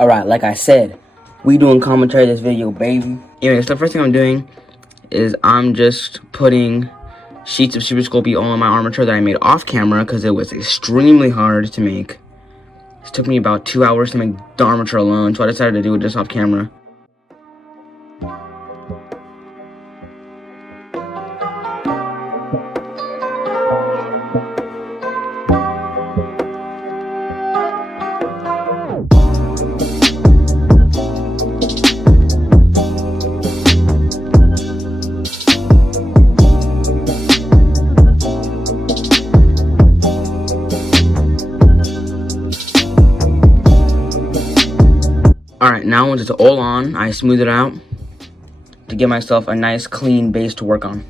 Alright, like I said, we doing commentary this video, baby. Anyway, so the first thing I'm doing is I'm just putting sheets of Super Sculpey all in my armature that I made off camera because it was extremely hard to make. It took me about 2 hours to make the armature alone, so I decided to do it just off camera. Alright, now once it's all on, I smooth it out to give myself a nice clean base to work on.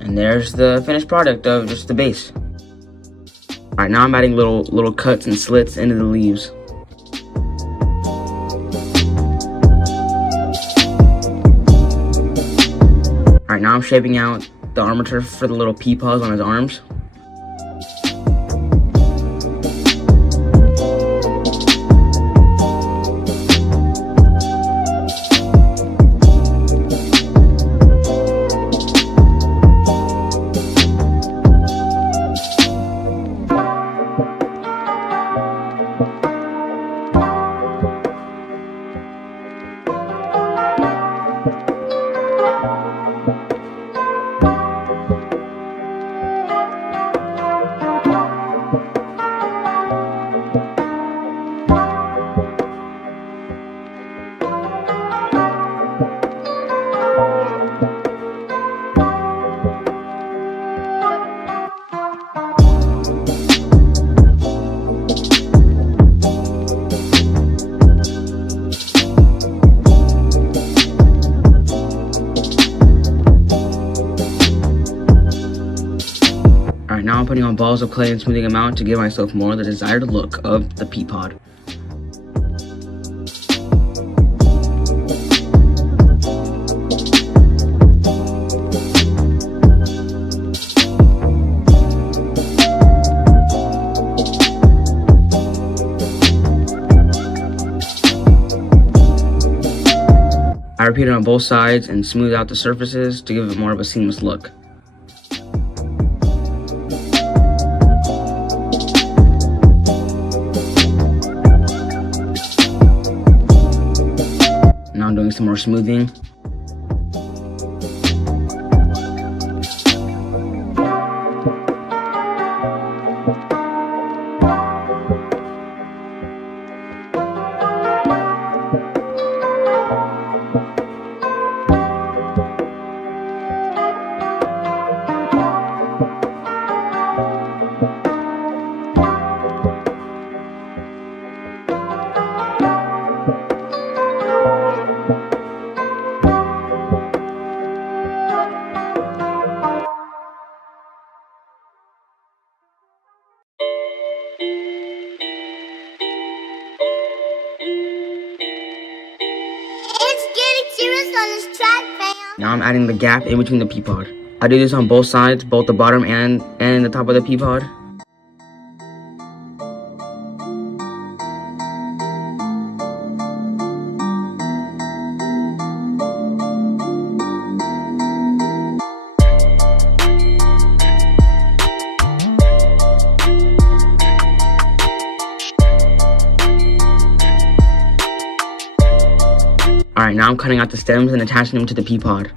And there's the finished product of just the base. Alright, now I'm adding little cuts and slits into the leaves. Alright, now I'm shaping out the armature for the little pea paws on his arms. Alright, now I'm putting on balls of clay and smoothing them out to give myself more of the desired look of the pea pod. I repeat it on both sides and smooth out the surfaces to give it more of a seamless look. Now I'm doing some more smoothing. Now I'm adding the gap in between the pea pod. I do this on both sides, both the bottom and the top of the pea pod. Alright, now I'm cutting out the stems and attaching them to the pea pod.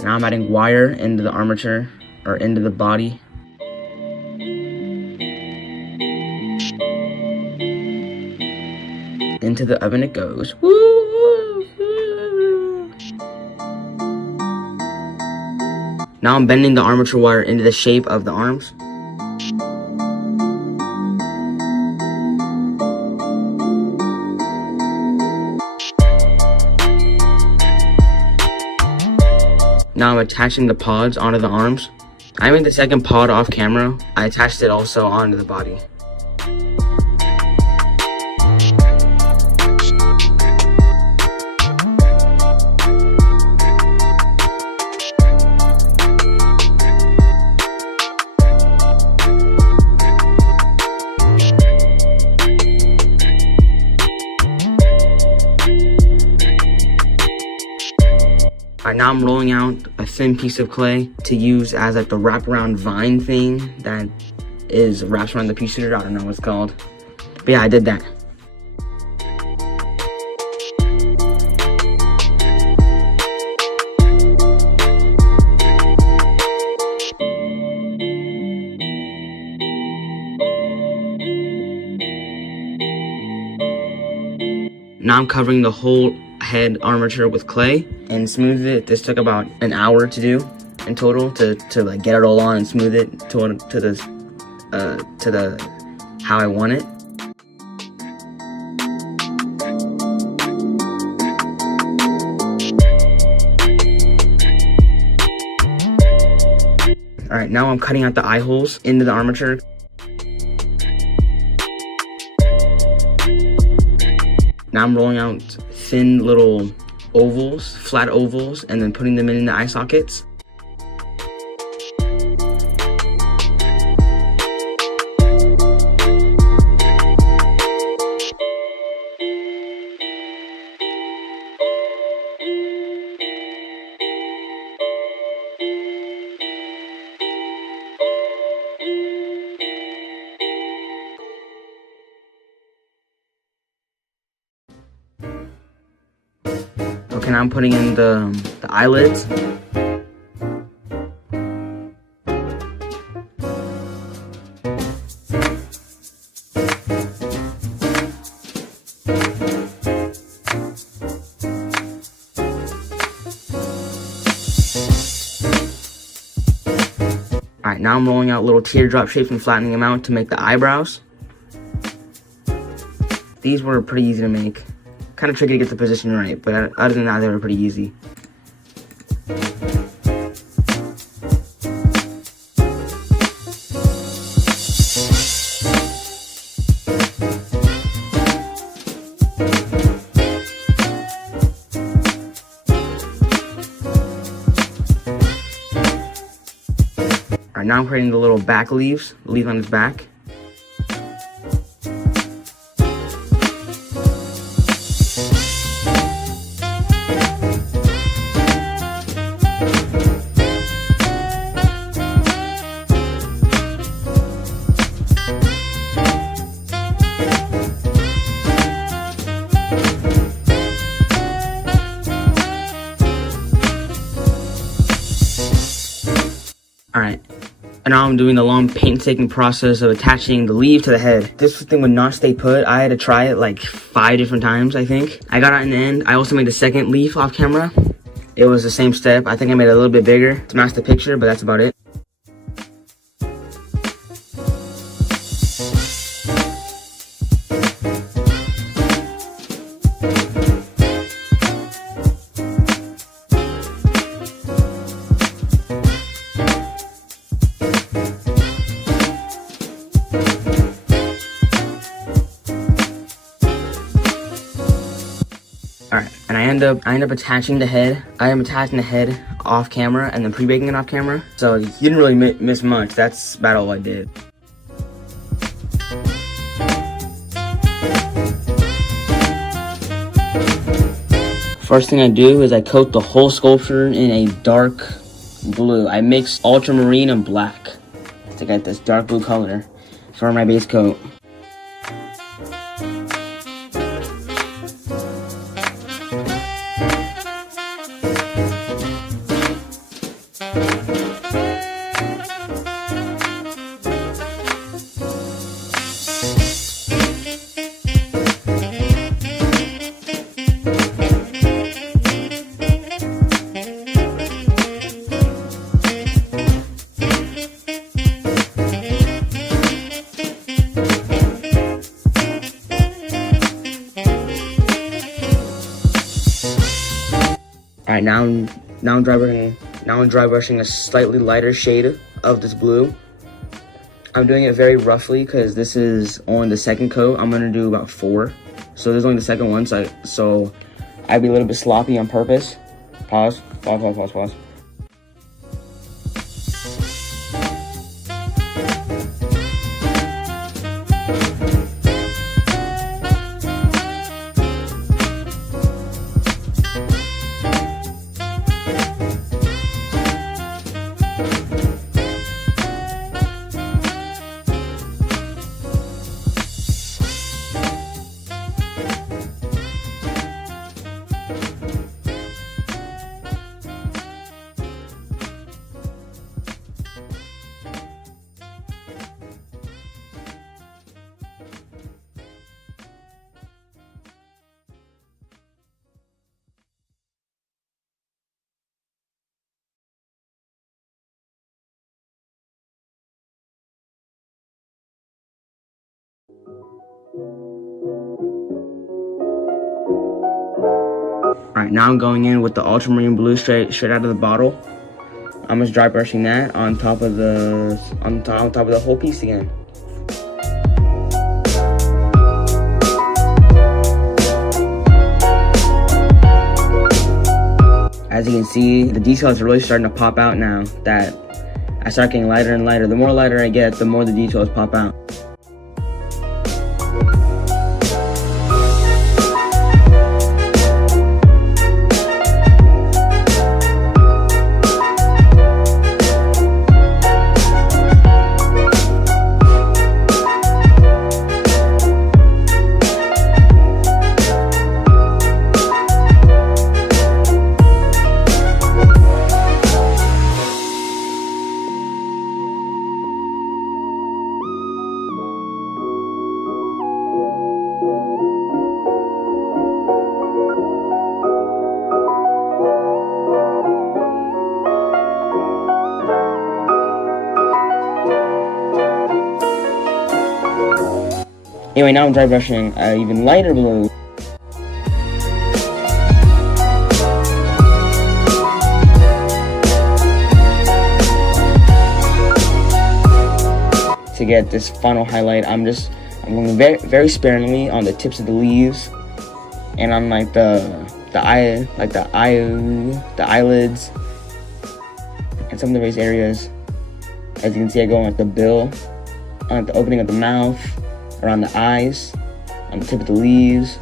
Now I'm adding wire into the armature, or into the body. Into the oven it goes. Woo! Now I'm bending the armature wire into the shape of the arms. Now I'm attaching the pods onto the arms. I made the second pod off camera. I attached it also onto the body. Alright, now I'm rolling out a thin piece of clay to use as like the wraparound vine thing that is wraps around the pea shooter. I don't know what it's called. But yeah, I did that. Now I'm covering the whole head armature with clay and smooth it. This took about an hour to do in total to like get it all on and smooth it to the how I want it. All right, now I'm cutting out the eye holes into the armature. Now I'm rolling out thin little ovals, flat ovals, and then putting them in the eye sockets. Okay, now I'm putting in the eyelids. Alright, now I'm rolling out little teardrop shapes and flattening them out to make the eyebrows. These were pretty easy to make. Kind of tricky to get the position right, but other than that, they were pretty easy. Alright, now I'm creating the little back leaves, leaf on its back. Alright, and now I'm doing the long painstaking process of attaching the leaf to the head. This thing would not stay put. I had to try it like 5 different times, I think. I got it in the end. I also made a second leaf off camera. It was the same step. I think I made it a little bit bigger to match the picture, but that's about it. Alright, and I end up attaching the head. I am attaching the head off camera and then pre-baking it off camera. So you didn't really miss much. That's about all I did. First thing I do is I coat the whole sculpture in a dark blue. I mix ultramarine and black to get this dark blue color for my base coat. I'm dry brushing a slightly lighter shade of this blue. I'm doing it very roughly because this is on the second coat. I'm gonna do about 4. So there's only the second one, so I'd be a little bit sloppy on purpose. Pause. Alright, now I'm going in with the ultramarine blue straight out of the bottle. I'm just dry brushing that on top of the whole piece again. As you can see, the details are really starting to pop out now that I start getting lighter and lighter. The more lighter I get, the more the details pop out. Anyway, now I'm dry brushing even lighter blue. To get this final highlight, I'm going very, very sparingly on the tips of the leaves and on like the eyelids and some of the raised areas. As you can see, I go on like the bill, on the opening of the mouth, around the eyes, on the tip of the leaves,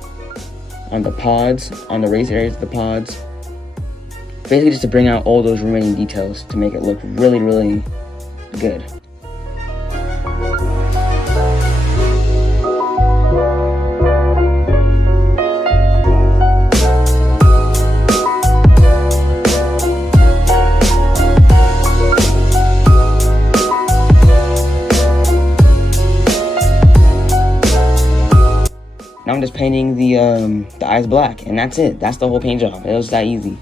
on the pods, on the raised areas of the pods. Basically just to bring out all those remaining details to make it look really, really good. Now I'm just painting the eyes black, and that's it. That's the whole paint job. It was that easy.